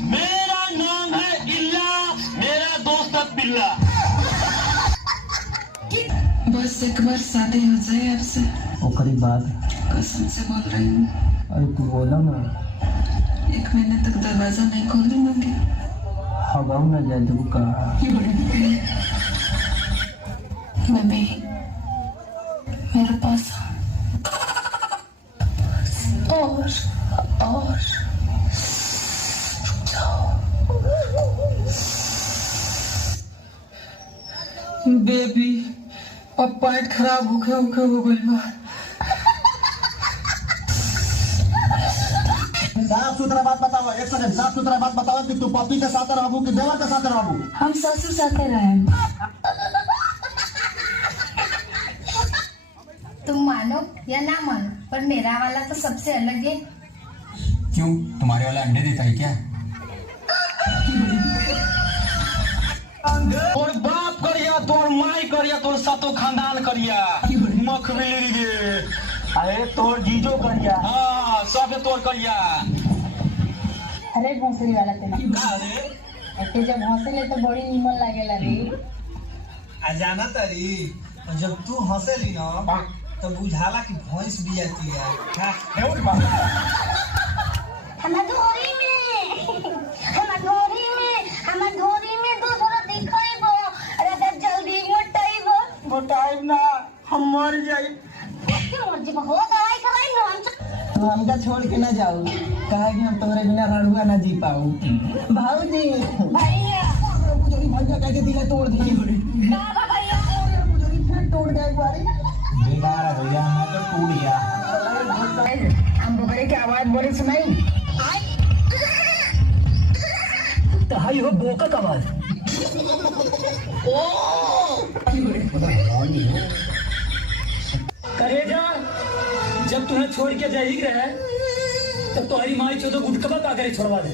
मेरा नाम है इल्ला, मेरा दोस्त है बिल्ला। बस एक बार शादी हो जाए आपसे, ओकरी बाद कसम से बोल रही हूँ। अरे तू बोला ना, 1 महीने तक दरवाजा नहीं खोलने दूंगी। हवा ना जाए तो कहा बेबी मेरे पास और बेबी अब पेट खराब होके हो गई बा। साफ सुथरा बात बताओ, एक सेकंड, साफ सुथरा बात बताओ कि तू पति के साथ रहबू कि देवर के साथ रहबू? हम ससुर साथे रहे। तुम मानो या ना मानो, पर मेरा वाला तो सबसे अलग है। क्यों, तुम्हारे वाला अंडे देता है क्या? तोर बाप करिया, तोर माई करिया, तोर सातो खानदान करिया, मखबिली गे। अरे तोर जीजो करिया। हाँ सब तोर करिया। अरे भोसड़ी वाला तेरा का रे? ऐसे जब हंसले तो बड़ी नीमन लागेला रे। आ जाना तारी, जब तू हंसेली ना तो बुझाला कि भैंस भी जाती है। हमर धोरी में दूध थोड़ा दिखाइबो, अरे जल्दी मोटाइबो। मोटाइब ना, हम मर जाई। मर्जी हो दवाई खवाई हम। तू हमका छोड़ के ना जाऊ, कहा कि हम तुम्हारे बिना रड़ुआ ना जी पाऊ। भाऊजी भैया भैया कह के दिला तोड़ दी। बाबा भैया मुझे फिर तोड़ गया एक बारी। बेकार है भैया, मैं तो टूट गया। हम बकरे की आवाज बड़ी सुनाई तो हाई हो बोका का आवाज। करेजा जब तुम्हें छोड़ के जा ही रहे तब तुम्हारी माई चो तो गुटकबा का करे छोड़वा दे।